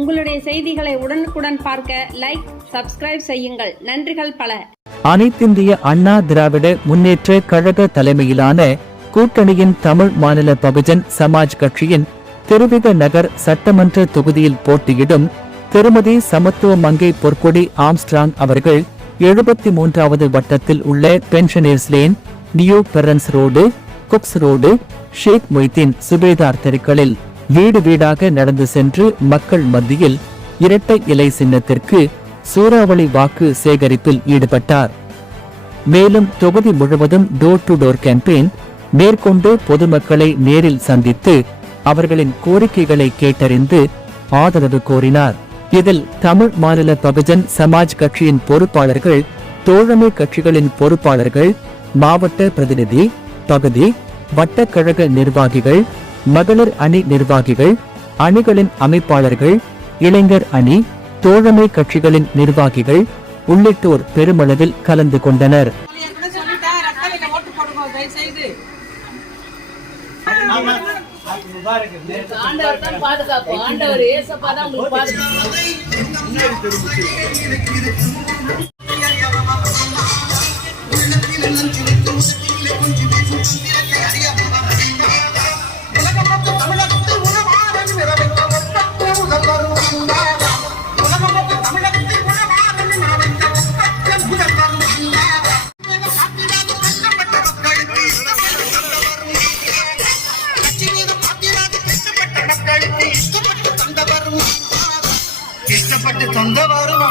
உங்களுடைய செய்திகளை உடனுக்குடன் பார்க்க லைக், சப்ஸ்கிரைப் செய்யுங்கள். நன்றிகள் பல. அனைத்திந்திய அண்ணா திராவிட முன்னேற்ற கழக தலைமையிலான கூட்டணியின் தமிழ் மாநில பகுஜன் சமாஜ் கட்சியின் திருவிக நகர் சட்டமன்ற தொகுதியில் போட்டியிடும் திருமதி சமத்துவ மங்கை பொற்கொடி ஆம்ஸ்ட்ராங் அவர்கள் 73வது வட்டத்தில் உள்ள பென்ஷனர்ஸ் லேன், நியூ பெரன்ஸ் road, Cooks road, Sheikh Moideen Subedar தெருக்களில் வீடு வீடாக நடந்து சென்று மக்கள் மத்தியில் இரட்டை இலை சின்னத்திற்கு சூறாவளி வாக்கு சேகரிப்பில் ஈடுபட்டார். மேலும் தொகுதி முழுவதும் டோர் டு டோர் கேம்பெயின் மேற்கொண்டு பொதுமக்களை நேரில் சந்தித்து அவர்களின் கோரிக்கைகளை கேட்டறிந்து ஆதரவு கோரினார். இதில் தமிழ் மாநில பகுஜன் சமாஜ் கட்சியின் பொறுப்பாளர்கள், தோழமை கட்சிகளின் பொறுப்பாளர்கள், மாவட்ட பிரதிநிதி, பகுதி வட்டக்கழக நிர்வாகிகள், மகளிர் அணி நிர்வாகிகள், அணிகளின் அமைப்பாளர்கள், இளைஞர் அணி, தோழமை கட்சிகளின் நிர்வாகிகள் உள்ளிட்டோர் பெருமளவில் கலந்து கொண்டனர். இஷ்டப்பட்டு தந்த வரும்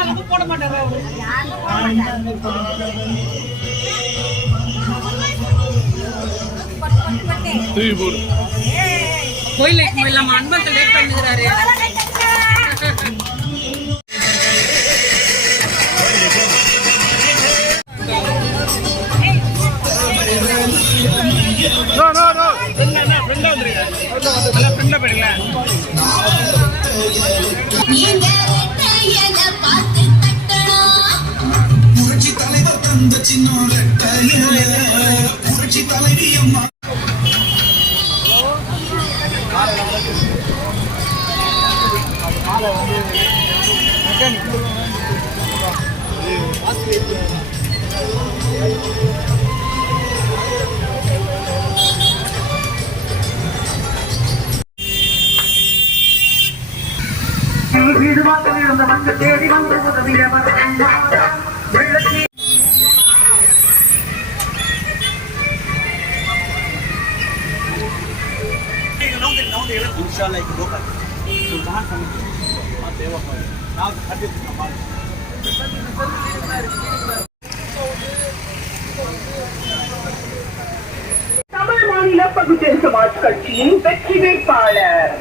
பூமி போட மாட்டாங்க. கோயிலுக்கு இல்லாம அன்பத்தை லேட் பண்ணுகிறாரு. புரட்சி தலைவர் தந்த சின்ன புரட்சி தலைவி அம்மா வீடு வாசல் இருந்த மக்கள் தேடி வந்து உதவியவர் தமிழ் மாநில பகுஜன் சமாஜ் கட்சியின் வெற்றி வேட்பாளர்